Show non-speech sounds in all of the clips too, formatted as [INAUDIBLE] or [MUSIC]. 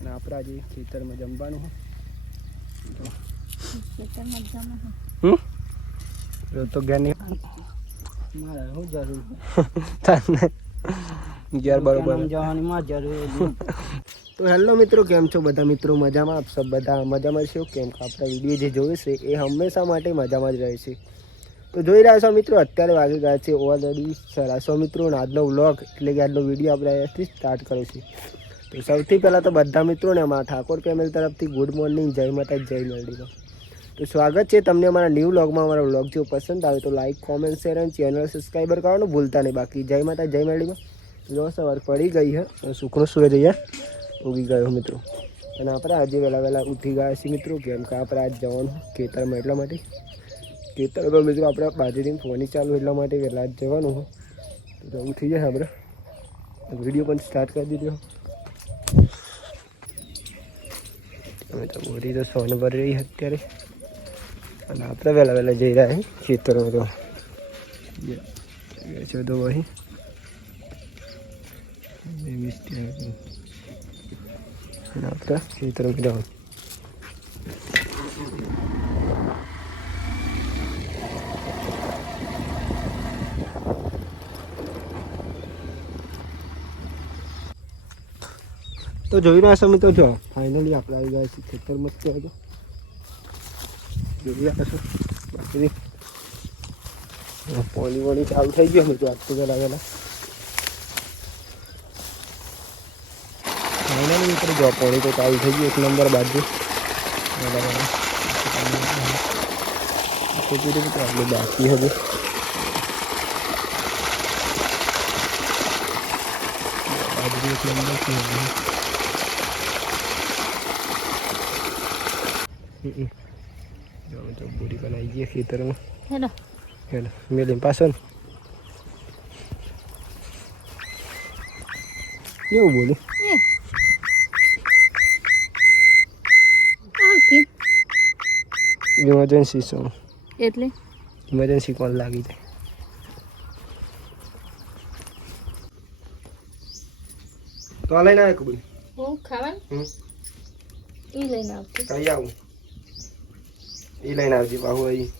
અને આપણે આજે ખેતરમાં જમવાનું તો મારે શું જરૂર [LAUGHS] તને બરોબર જવાની માં જરૂર તો હેલો મિત્રો કેમ છો બધા મિત્રો? મજામાં? આપ સબ બધા મજામાં છો? કેમ કે આપણા વીડિયો જે જોયું છે એ હંમેશા માટે મજામાં જ રહે છે. તો જોઈ રહ્યા છો મિત્રો અત્યારે વાગી ગયા છે ઓલરેડી સરાસો મિત્રો અને આજનો વ્લોગ એટલે કે આજનો વીડિયો આપણે અહીંયાથી સ્ટાર્ટ કર્યો છે. તો સૌથી પહેલાં તો બધા મિત્રોને અમારા ઠાકોર ફેમિલી તરફથી ગુડ મોર્નિંગ જય માતા જય મેલડીમાં તો સ્વાગત છે તમને અમારા ન્યૂ વ્લોગમાં અમારો વ્લોગ જો પસંદ આવે તો લાઈક કોમેન્ટ શેર અને ચેનલ સબસ્ક્રાઈબર કરવાનું ભૂલતા નહીં. બાકી જય માતા જય મેલડીમાં જો સવાર પડી ગઈ છે શુક્ર સૂરજ અહીંયા ઉગી ગયો મિત્રો. અને આપણે આજે વહેલા વહેલા ઉઠી ગયા છીએ મિત્રો, કેમ કે આપણે આજ જવાનું ખેતરમાં એટલા માટે. ખેતરમાં મિત્રો આપણે બાજુથી ફોની ચાલુ એટલા માટે વહેલા જ જવાનું તો ઉઠી જાય આપણે. વીડિયો પણ સ્ટાર્ટ કરી દીધો. અમે તો બોરી તો સોન ભરી રહી અત્યારે. અને આપણે વહેલા વહેલા જઈ રહ્યા છીએ ખેતરમાં તો. છે તો અને આપણે ખેતરમાં જવાનું જોઈ રહ્યા છો મિત્રો? જો. ફાઇનલી આપણે આવી ગયા છીએ ખેતરમાં જ કહેવાય જોઈ રહ્યા છો? બાકી પોલી વોણી ચાલુ થઈ ગયો મિત્રો આજ તો લાગેલા ફાઇનલી મિત્રો, જો પોલી તો ચાલુ થઈ ગયું, એક નંબર બાજુ. આપણે બાકી હજુ બાજુ એક છે હજુ. હમ હમ. જો તો બોરી બનાવી ગઈ ખેતરમાં હેલો હેલો મેલીને પાછળ એવું બોલે ઇમરજન્સી શું એટલે ઇમરજન્સી કોલ લાગી જાય તો આ લઈને આવે કબૂલ હું ખાવાનું એ લઈને આવતી કઈ આવું એ લઈને આવજે બાહુ અહીં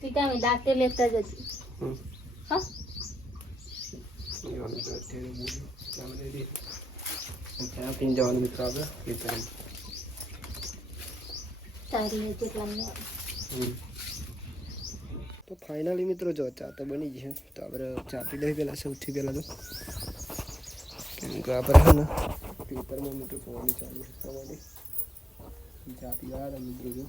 તી તમે લેતા જજે. હા? જવાનું મિત્રો આપણે તારી તો ફાઇનલી મિત્રો જો ચા તો બની છે તો આપણે ચા પી લઈએ પહેલાં સૌથી પહેલાં તો. કેમ કે આપણે છે ને પેપરમાં મિત્રો ફોન ચાલુ એટલા માટે. ચા પીવા આવ્યા મિત્રો જો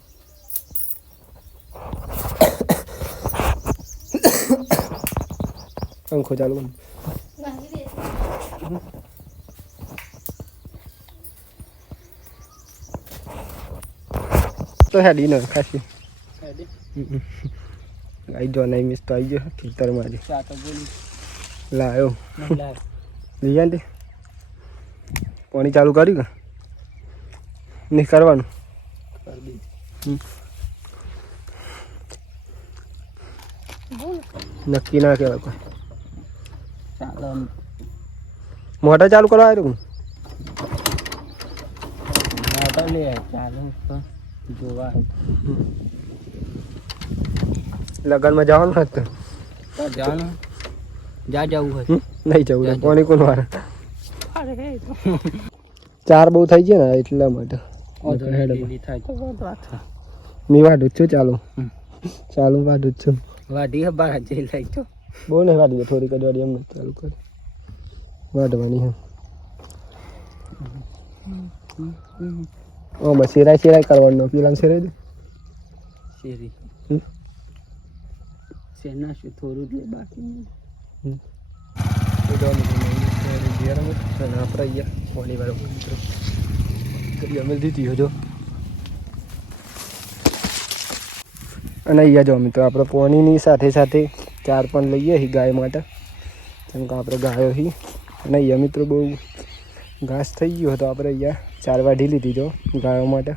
પંખો ચાલુ. તો હેડી ને ખાસી આઈ જો નહીં મિસ તો આવી ગયો ખેતરમાં બોલી લાયો લઈ ને પાણી ચાલુ કર્યું કે નહીં કરવાનું કર નક્કી ના કહેવાય કોઈ. ચાલો મોટર ચાલુ કરવા આવ્યું મોટર લે ચાલુ તો જોવા લગનમાં જવાનું હતું જવાનું. જા જવું હોય. નહીં જવું કોની કોણ વાર? ચાર બહુ થઈ ગયા ને એટલા માટે. મેં વાઢું જ છું ચાલુ. ચાલુ વાઢું જ છું વાડી બાર જઈ લઈ તો બહુ નહીં વાઢી દે થોડીક જ વાળી એમ ચાલુ કર વાઢવાની હમ ઓમાં સિરાય સિરાય કરવાનું પેલા સિરાય દે શેરી હમ? શેરના શું થોડું જ બાકી આપણે અહીંયા પાણી વાળો મિત્રો કરી અમે દીધી હજો અને અહીંયા જો મિત્રો, આપણે પોણીની સાથે સાથે ચાર પણ લઈએ છીએ ગાય માટે. કેમ કે આપણે ગાયો હી. અને અહીંયા મિત્રો બહુ ઘાસ થઈ ગયો હતો આપણે અહીંયા ચાર વાઢી લીધી જો ગાયો માટે.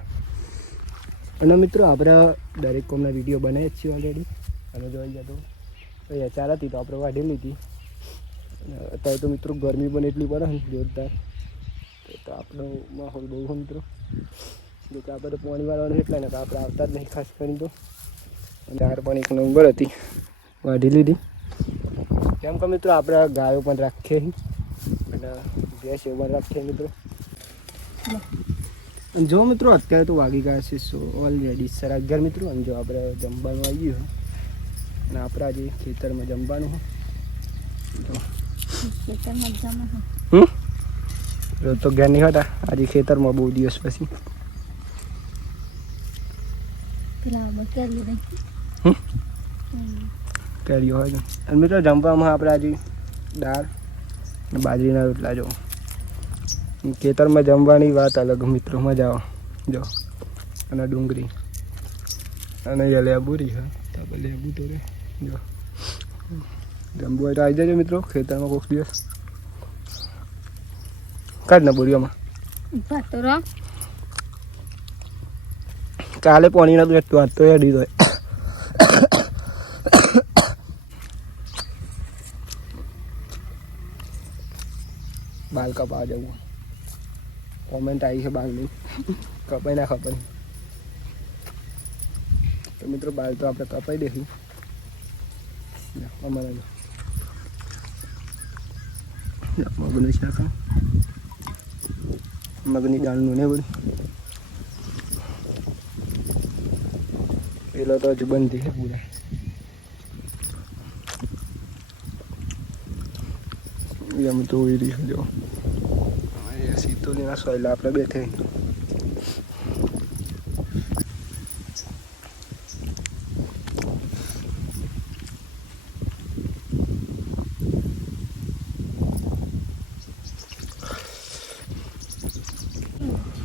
અને મિત્રો, આપણે દરેક કોમના વીડિયો બનાવી જ છીએ ઓલરેડી અને જોઈ ગયા તો અહીંયા ચાર હતી તો આપણે વાઢી લીધી. અત્યારે તો મિત્રો ગરમી પણ એટલી પડે ને, જોરદાર. તો તો આપણો માહોલ બહુ મિત્રો. જો કે આપણે પાણી વાળવાનું એટલે ને તો આપણે આવતા જ નહીં ખાસ કરીને તો. અને ચાર પણ એક નંબર હતી વાઢી લીધી. કેમ કે મિત્રો આપણે ગાયો પણ રાખીએ અને ભેંસ એવું પણ રાખીએ મિત્રો. અને જો મિત્રો અત્યારે તો વાગી ગયા છે સો ઓલરેડી સાડા અગિયાર મિત્રો. અને જો આપણે જમવાનું આવી ગયું અને આપણે આજે ખેતરમાં જમવાનું છે. જો. હમ? રોજ તો ઘેર નહીં હતા. આજે ખેતરમાં બહુ દિવસ પછી. કેરીઓ હોય અને મિત્રો જમવામાં આપણે આજે દાળ અને બાજરીના રોટલા જો. ખેતરમાં જમવાની વાત અલગ મિત્રો મજા આવો. જો. અને ડુંગળી. અને એ લેબુરી હા તો લેબુ તો રે જો. જમવું હોય તો આવી જજો મિત્રો ખેતરમાં કોઈક દિવસ. કાઢ ને બોરીઓમાં. કાલે પાણી નતું એટલું વાત તો હેડી તો બાલ કપાવા જવું. કોમેન્ટ આવી છે બાલની. કપાઈ ના કપાઈ તો મિત્રો બાલ તો આપણે કપાઈ દઈશું અમારા મગનું આ. મગની દાળનું ને બધું. પેલો તો હજુ બંધ છે પૂરા. એમ તો હોય રહ્યું જો. સીતુલીના સોયલા આપણે બેઠે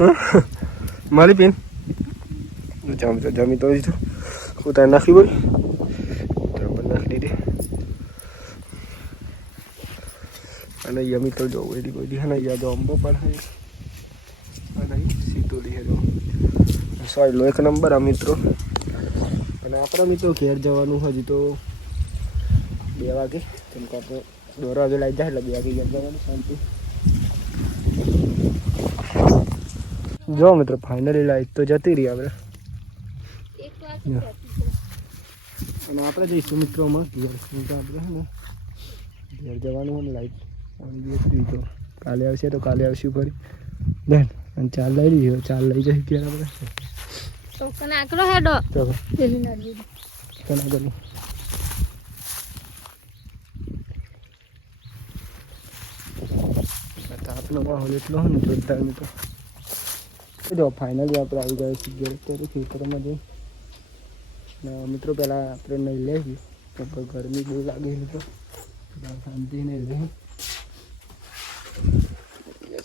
[LAUGHS] મારી બેન જામ તો જામી તો દીધું ઉતાર નાખી બોલ. તો પણ નાખી દીધી. અને યમી તો જો એડી બધી હે ને, યા જો અંબો પણ હે. હે જો. સોયલો એક નંબર આ મિત્રો. અને આપણા મિત્રો ઘેર જવાનું હજી તો બે વાગે. કેમ કે આપણે દોરા વાગે લાગી જાય એટલે બે વાગે ઘેર જવાનું શાંતિ. જો મિત્રો ફાઇનલી લાઈટ તો જતી રહી આપણે અને આપણે જઈશું મિત્રોમાં ઘેર આપણે ને? ઘેર જવાનું હોય ને લાઈટ આવી ગઈ હતી તો કાલે આવશે તો કાલે આવશું ફરી. બેન અને ચાલ લઈ લઈએ ચાલ લઈ જઈએ ઘેર આપણે. આકરો હેડો? ચાલો નદી તાપનો માહોલ એટલો હોય ને જોરદાર મિત્રો. તો જો ફાઇનલી આપણે આવી ગયા છીએ ઘેર અત્યારે ખેતરમાં જઈ મિત્રો પહેલાં આપણે નહીં લેવી તો ગરમી બહુ લાગેલી તો શાંતિ નહીં રહી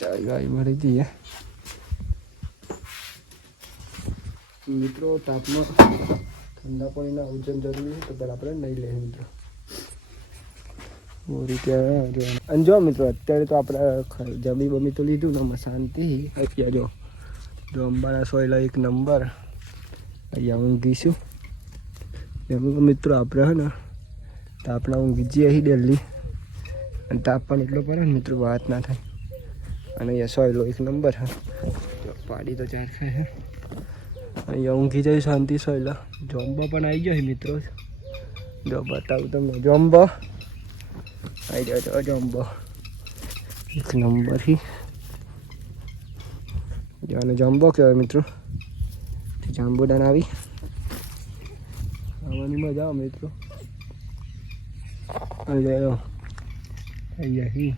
ચાલી, ગાડી મળી જઈએ. મિત્રો તાપમાં ઠંડા પાણીના ઉજન જરૂરી તો પહેલાં આપણે નહીં લઈએ, મિત્રો. રીતે અને જો, મિત્રો, અત્યારે તો આપણે જમી બમી તો લીધું, ને શાંતિ. અત્યારે જો જો અંબાના સોયલા એક નંબર. અહીંયા ઊંઘીશું એમ કે મિત્રો આપણે હે ને તો આપણે ઊંઘી જઈએ અહીં ડેલી અને તાપ પણ એટલો પડે ને મિત્રો, વાત ના થાય. અને અહીંયા સોયલો એક નંબર હા. પાડી તો ચાર ખાય છે અહીંયા ઊંઘી જાય શાંતિ સોયલા. જોમ્બો પણ આવી ગયો છે મિત્રો. જો બતાવું તમને. જોમ્બો આવી જાઓ જોમ્બો એક નંબરથી જો આને જમ્બો કહેવાય મિત્રો. તે જાંબુડાન આવી. આવવાની મજા આવે મિત્રો. થઈ જાય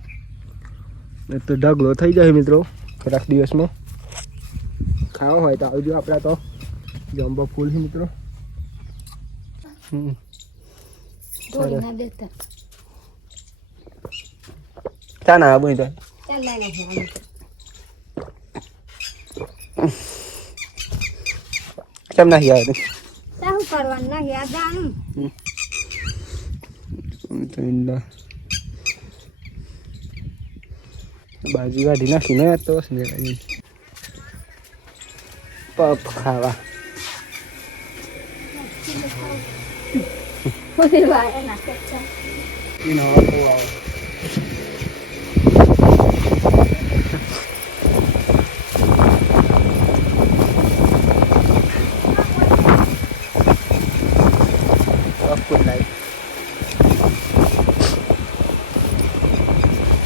તો ઢગલો થઈ જાય મિત્રો. થોડાક દિવસમાં. ખાવા હોય તો આવજો આપણા તો. જાંબો ફૂલ છે મિત્રો. હમ. તોડી ના ના આવું તો. કેમ નાખી આવે સારું કરવાનું ના યાદ આનું તો ઈંડા બાજી કાઢી નાખી ને તો ને પપ ખાવા કોઈ વાળા ના કરતા. મજા અલગ અલગ ખાઈ જાય પેલા આપણે શાંતિ પણ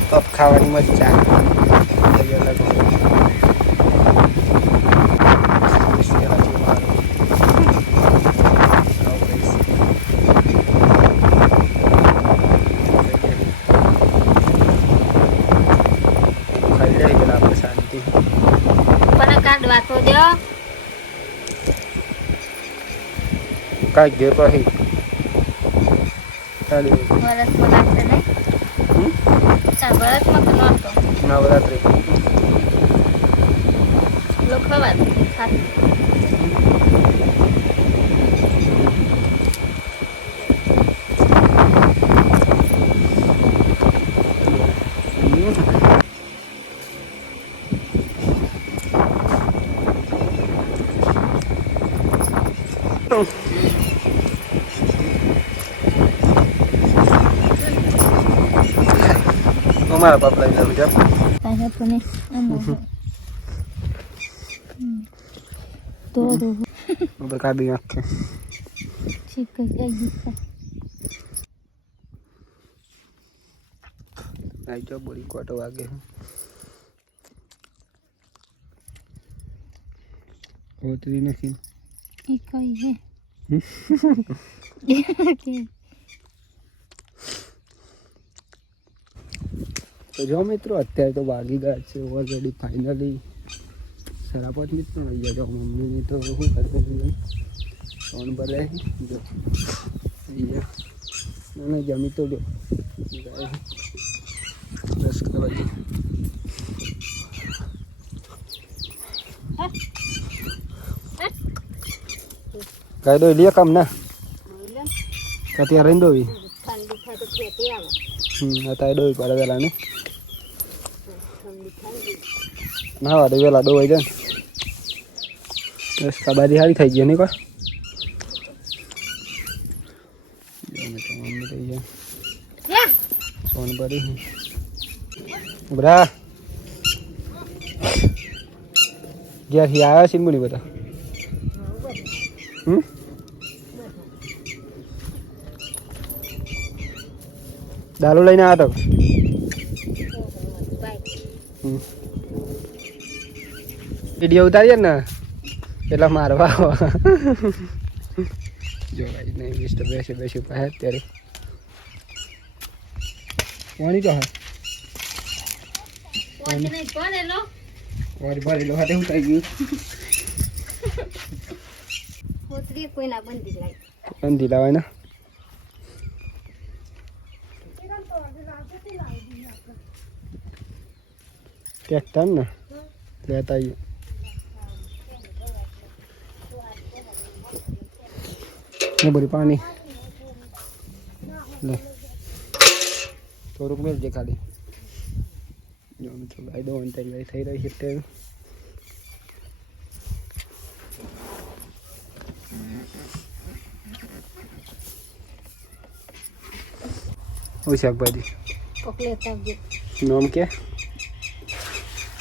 કાઢવા તો દો કાંઈ ઘેર પછી ચાલી વરસમાં લાગશે નહીં ચાર વરસમાં તો નહોતો નવરાત્રિ. ખબર ખાસ જાવ કાંઈ હતું નહીં આમ તો કાઢી નાખે. આવી જાઓ બોરી કોટો વાગે. હોતરી નથી. એ કઈ હે? [LAUGHS] [LAUGHS] તો જો મિત્રો અત્યારે તો વાગી ગયા છે ઓલરેડી ફાઇનલી સરાપત મિત્રો આવી ગયા. જો મમ્મીની તો શું કરતું ફોન ભરે જો. અહીંયા. ના ના જમી તો જો બસ કરવા કાયદો લે કામ ના? કાં ત્યાં રહીને દોવી ઠંડી થાય તો ખેતી આવે. હમ અત્યારે દોવી પડે પેલા ના વાડે વેલા દોવાઈ જાય ને. બસ કબાડી સારી થઈ ગઈ નહીં કોઈ મમ્મી થઈ ગયા સોન પડી બરા ઘેરથી આવ્યા છે ને બોલી બધા? હમ? દારૂ લઈને આવ્યો તો? હમ. વીડિયો ઉતારીએ ને એટલે મારવા આવો. [LAUGHS] જો ભાઈ નહીં મિસ્ટર બેસી બેસી પાસે અત્યારે. પાણી કહે હા. કોણ એલો હાથે ઉતારી ગયું. [LAUGHS] હોતરી કોઈ બંધી લાય. બંધી લાવાય ને. ટ્રેક્ટર ને. લેતા આવીએ. બધું પાણી લે થોડુંક મેળજે ખાલી જો મિત્રો ગાઈ દો તૈયારી થઈ રહી છે અત્યારે ઓ શાકભાજી કોક લેતા આવજો નામ કે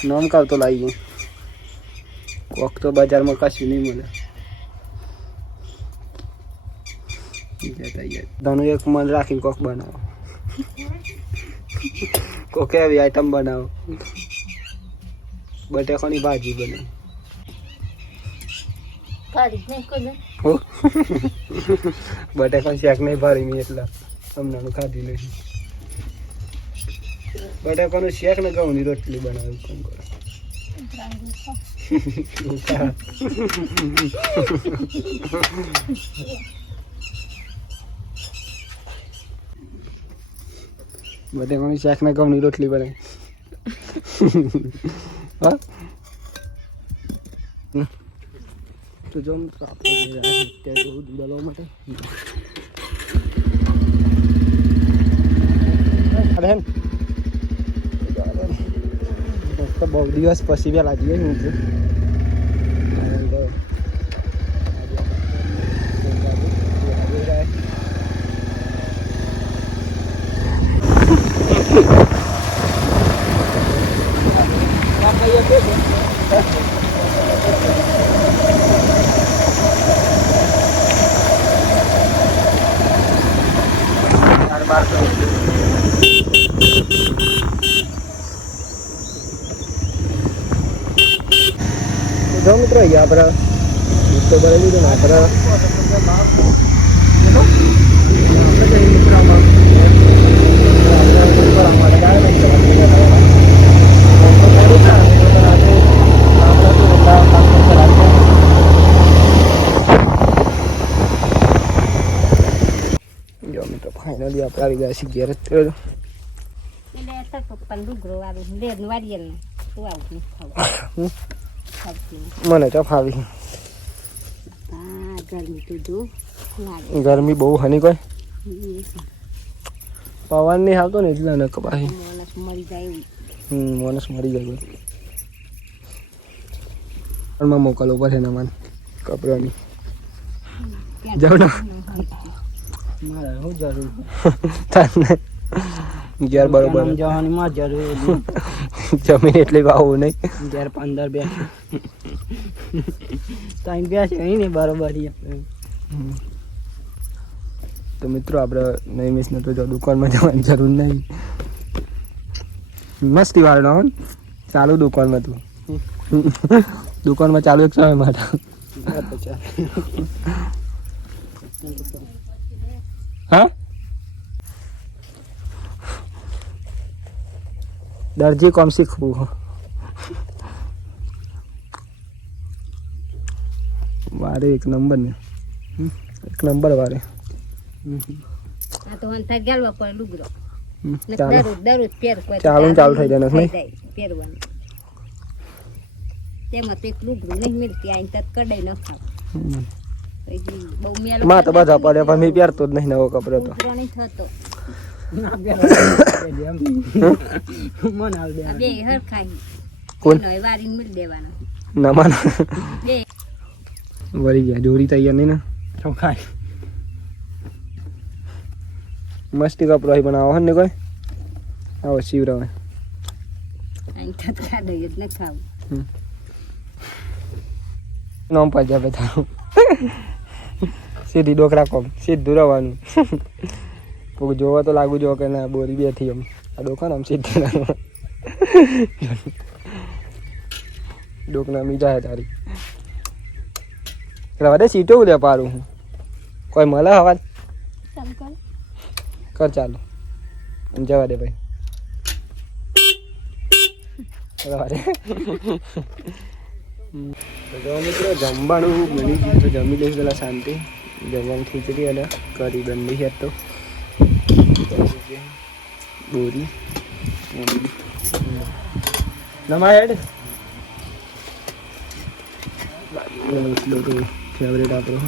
નામ કાવ તો લાવીએ કોક તો બજારમાં કશું નહીં મળે ધનું એક મન રાખીને કોક બનાવો. કોકે આવી આઈટમ બનાવો. બટેકાની ભાજી બને નહીં બટેકા શાક નહીં ભારી મેં એટલા. હમણાં ખાધી નહીં બટેકાનું શેક ને ઘઉંની રોટલી બનાવી કોમ કરો. [LAUGHS] બટેકાનું શાક ને ઘઉંની રોટલી બનાવી. તો જો દૂધ અરે તો બહુ દિવસ પછી પેલા જઈએ હું તો કારણ કે આજે આપણે જઈ રહ્યા છીએ. બાર બાર મિત્રો અહીંયા આપણે દૂધ તો ભરાઈ દીધું ને આપણે આપણે જઈએ મિત્રો આમાં. આપણે દૂધ ભરવા માટે ગાડી લઈને જવાનું છે. તો સારું થાય. તો રાતે આપણે તો એટલા કામ કરાવીએ. જો મિત્રો ફાઇનલી આપણે આવી ગયા છીએ ઘેર જ. થયો એટલે તાર પપ્પાને ડુગરો વાળું લેર વાળીએલ તું આવું નહીં ખાવું? ખાવતી મને તો ફાવી. ગરમી બહુ હની કોઈ. પવન નહીં આવતો ને એટલે ને કપાહી માણસ મરી જાય એવું. હમ માણસ મરી જાય કોઈ. માં મોકલવો પડે ને મને કપડાની. જાવ ને. મારે શું જરૂર? [LAUGHS] તને? ઘેર બરોબર. જવાની માં જરૂર [LAUGHS] જમીન એટલી વાવું નહીં. ઘેર પંદર બે. ટાઈમ બે છે અહીં ને બરોબર તો મિત્રો આપણે નહીં મિસ નતો જો દુકાનમાં જવાની જરૂર નહીં. મસ્તી વાળો હોન ચાલુ દુકાનમાં તું. દુકાનમાં ચાલુ એક સમય માટે. હા? દરજી કોમ શીખવું. વારે એક નંબર ને. એક નંબર વારે. ચાલો. ચાલુ ચાલુ થઈ જાય નહીં? તેમાં તો એક ડુગરું નહીં મિલતી આઈને તત કડાઈ ન ખાવ બહુ મેલમાં તો બધા પડે પણ મેં પહેરતો જ નહીં નવો કપડો તો. નહીં થતો. કોણ વળી ગયા જોડી તૈયાર નહીં ને ચોખાઈ. મસ્તી કપડો અહીં બનાવો ને કોઈ આવો શિવરાવે નામ પાછા બધા સીધી ડોકરા કોમ સીધું રહેવાનું કોઈક જોવા તો લાગુ જો કે ના બોરી બેઠી એમ. આ ડોકા આમ સીધી ડોકના મીજા હે તારી. રવા દે સીટો ઉલે પારું હું. કોઈ મળે હવા કર. ચાલો. જવા દે ભાઈ. મિત્રો જમવાનું મળી ગયું તો જમી લઈશ પેલા શાંતિ. જમવાનું ખીચડી અને કરી બંધી છે તો. બોરી નમા હેડ. તો ફેવરેટ આપણો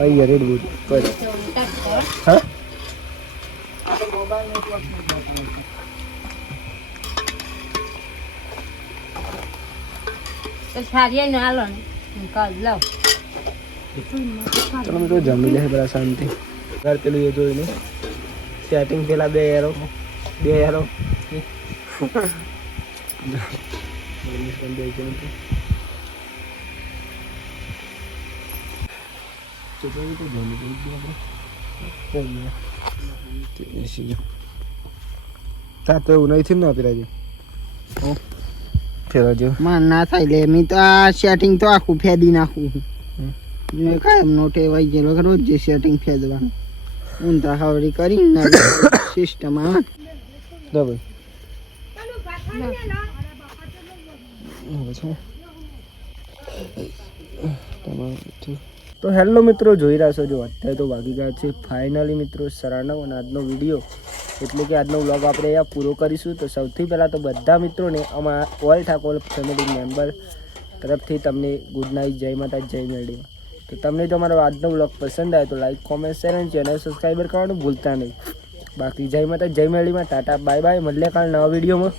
અહીંયા રેડ બોરી પર હા? તો સારી ને હાલો ને. હું કર, લઉં. ચલો મિત્રો જમી લે બરા શાંતિ. ઘર પેલું એ જોઈ લે સેટિંગ પેલા બે એરો બે એરો તા તો એવું નહીં થયું ને પેલા મને ના થાય લે મી તો આ સેટિંગ તો આખું ફેદી નાખું મેં કાયમ નોટે વાઈ ગયેલો રોજ જે સેટિંગ ફેદવાનું ઊંધા હાવડી કરી સિસ્ટમ આવે બરાબર તો હેલો મિત્રો જોઈ રહ્યા છો જો અત્યારે તો વાગી ગયા છે. ફાઇનલી મિત્રો સરાણવ અને આજનો વીડિયો એટલે કે આજનો વ્લોગ આપણે અહીંયા પૂરો કરીશું. તો સૌથી પહેલાં તો બધા મિત્રોને અમારા ઓલ ઠાકોર ફેમિલી મેમ્બર તરફથી તમને ગુડ નાઇટ જય માતા જય મેળવી તો તમને જો અમારો આજનો બ્લોગ પસંદ આવે તો લાઈક કોમેન્ટ શેર અને ચેનલ સબસ્ક્રાઈબર કરવાનું ભૂલતા નહીં. બાકી જય માતા, જય મેળીમાં, ટાટા બાય બાય મળ્યા કાલ નવા વિડીયોમાં